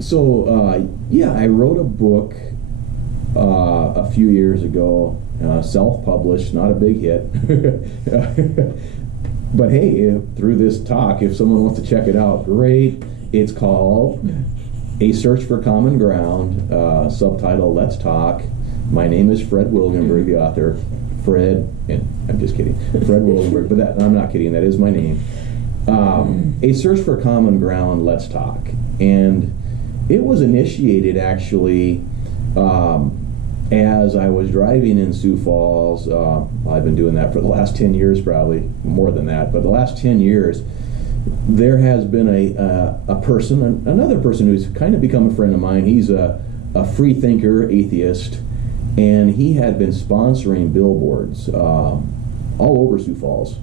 I wrote a book a few years ago, self-published, not a big hit. But hey, through this talk, if someone wants to check it out, great. It's called A Search for Common Ground, subtitle Let's Talk. My name is Fred Wilgenburg, the author. Fred, and I'm just kidding, Fred Wilgenburg, but I'm not kidding, that is my name. A Search for Common Ground, Let's Talk. And it was initiated actually as I was driving in Sioux Falls. I've been doing that for the last 10 years, probably more than that, but the last 10 years, there has been another person who's kind of become a friend of mine. He's a free thinker, atheist, and he had been sponsoring billboards all over Sioux Falls.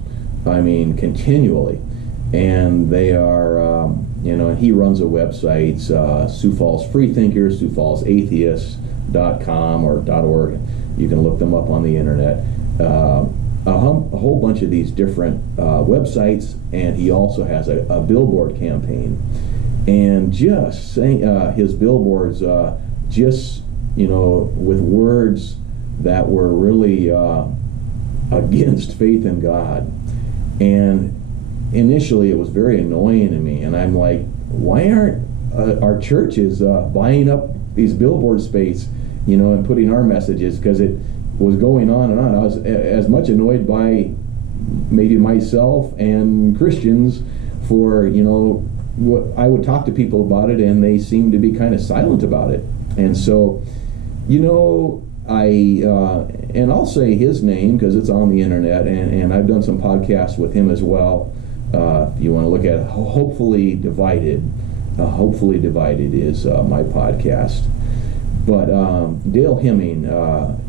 I mean, continually. And they are, and he runs a website, Sioux Falls Free Thinkers, Sioux Falls Atheists.com or .org. You can look them up on the internet. A whole bunch of these different websites, and he also has a billboard campaign. And just saying his billboards, with words that were really against faith in God. And initially it was very annoying to me, and I'm like, why aren't our churches buying up these billboard space, and putting our messages? Because it was going on and on. I was as much annoyed by maybe myself and Christians for, what I would talk to people about it, and they seemed to be kind of silent about it. And so, and I'll say his name because it's on the internet, and I've done some podcasts with him as well. If you want to look at it, Hopefully Divided. Hopefully Divided is my podcast. But Dale Hemming,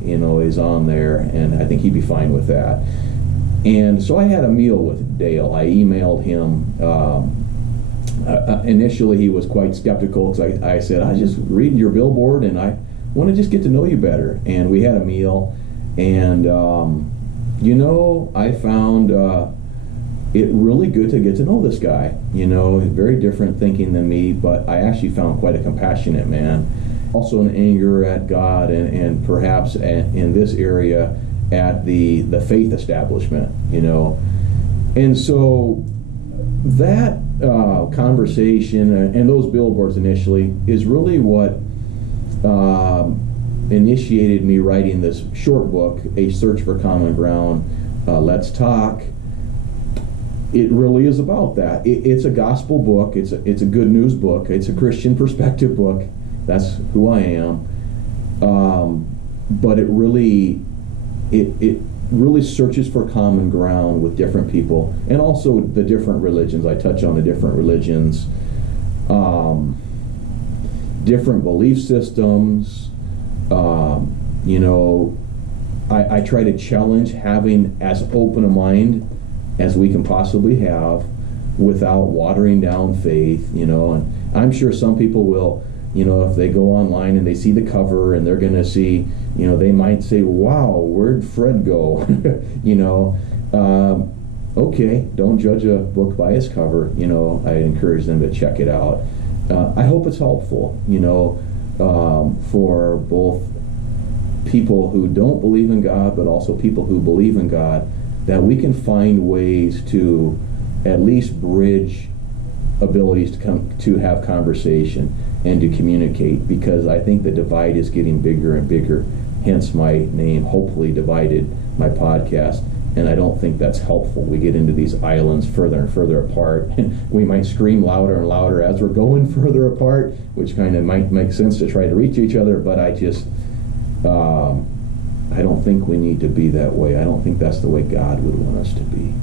is on there, and I think he'd be fine with that. And so I had a meal with Dale. I emailed him. Initially, he was quite skeptical because I said, I just reading your billboard, and I want to just get to know you better. And we had a meal, and I found it really good to get to know this guy. Very different thinking than me, but I actually found quite a compassionate man. Also an anger at God and perhaps in this area at the faith establishment, And so that conversation and those billboards initially is really what initiated me writing this short book, A Search for Common Ground, Let's Talk. It really is about that. It's a gospel book. It's a good news book. It's a Christian perspective book. That's who I am. But it really searches for common ground with different people, and also the different religions. I touch on the different religions, different belief systems. I try to challenge having as open a mind as we can possibly have without watering down faith, and I'm sure some people will, if they go online and they see the cover and they're going to see, they might say, wow, where'd Fred go? Okay, don't judge a book by its cover. I encourage them to check it out. I hope it's helpful, for both people who don't believe in God, but also people who believe in God, that we can find ways to at least bridge abilities to have conversation and to communicate, because I think the divide is getting bigger and bigger, hence my name, Hopefully Divided, my podcast, and I don't think that's helpful. We get into these islands further and further apart. We might scream louder and louder as we're going further apart, which kind of might make sense to try to reach each other, but I don't think we need to be that way. I don't think that's the way God would want us to be.